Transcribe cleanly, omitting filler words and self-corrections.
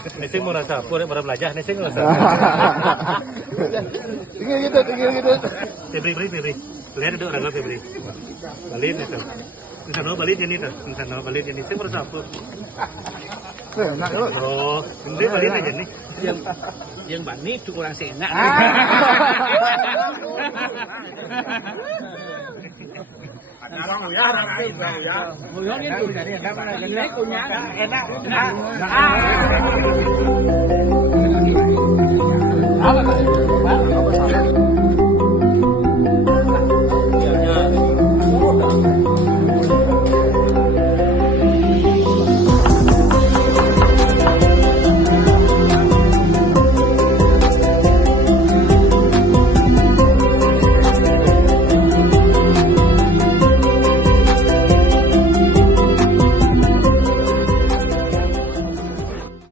Nesing mau rasa, pura pura belajar, nesing mau rasa. Tinggal gitu. Febri. Lihat duduk orang Febri. Balik itu. Insano balik ini tuh, insano balik ini. Nesing mau rasa apa? Enak loh. Oh, ini balik aja nih. Yang bani itu kurang seenak. Nguyahnya tuh jadi enak punya enak. Apa